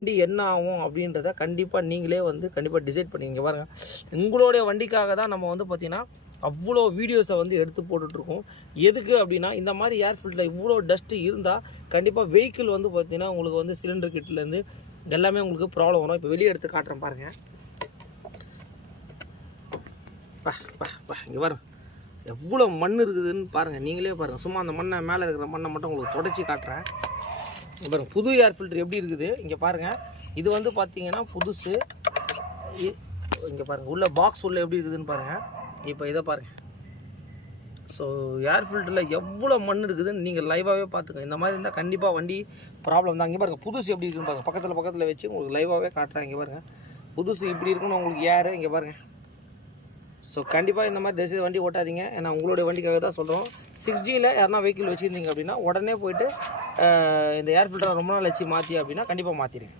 வண்டி என்ன ஆகும் அப்படின்றத கண்டிப்பாக நீங்களே வந்து கண்டிப்பாக டிசைட் பண்ணிங்க பாருங்கள். உங்களுடைய வண்டிக்காக தான் நம்ம வந்து பார்த்திங்கன்னா அவ்வளோ வீடியோஸை வந்து எடுத்து போட்டுட்ருக்கோம். எதுக்கு அப்படின்னா இந்த மாதிரி ஏர் ஃபில்டரில் இவ்வளோ டஸ்ட்டு இருந்தால் கண்டிப்பாக வெஹிக்கிள் வந்து பார்த்திங்கன்னா உங்களுக்கு வந்து சிலிண்டர் கிட்லேருந்து எல்லாமே உங்களுக்கு ப்ராப்ளம் வரும். இப்போ வெளியே எடுத்து காட்டுறேன் பாருங்கள். இங்கே பாருங்க எவ்வளோ மண் இருக்குதுன்னு பாருங்கள், நீங்களே பாருங்கள். சும்மா அந்த மண்ணை மேலே இருக்கிற மண்ணை மட்டும் உங்களுக்கு தொடச்சி காட்டுறேன். இங்கே பாருங்கள் புது ஏர் ஃபில்டர் எப்படி இருக்குது இங்கே பாருங்கள். இது வந்து பார்த்தீங்கன்னா புதுசு. இங்கே பாருங்கள் உள்ள பாக்ஸ் உள்ள எப்படி இருக்குதுன்னு பாருங்கள். இப்போ இதை பாருங்கள். ஸோ ஏர் ஃபில்டரில் எவ்வளோ மண் இருக்குதுன்னு நீங்கள் லைவாகவே பார்த்துக்கோங்க. இந்த மாதிரி இருந்தால் கண்டிப்பாக வண்டி ப்ராப்ளம் தான். இங்கே பாருங்கள் புதுசு எப்படி இருக்குதுன்னு பாருங்கள். பக்கத்தில் வச்சு உங்களுக்கு லைவாகவே காட்டுறேன். இங்கே பாருங்கள் புதுசு இப்படி இருக்குன்னு உங்களுக்கு ஏர் இங்கே பாருங்கள். ஸோ கண்டிப்பாக இந்த மாதிரி தயவுசெய்து வண்டி ஓட்டாதீங்க. ஏன்னா உங்களுடைய வண்டிக்காக தான் சொல்கிறோம். 6Gயில் யாருனா வெஹிக்கிள் வச்சுருந்தீங்க அப்படின்னா உடனே போய்ட்டு இந்த ஏர் ஃபில்டரை ரொம்ப நாள் வச்சு மாற்றி அப்படின்னா கண்டிப்பாக மாற்றிடுங்க.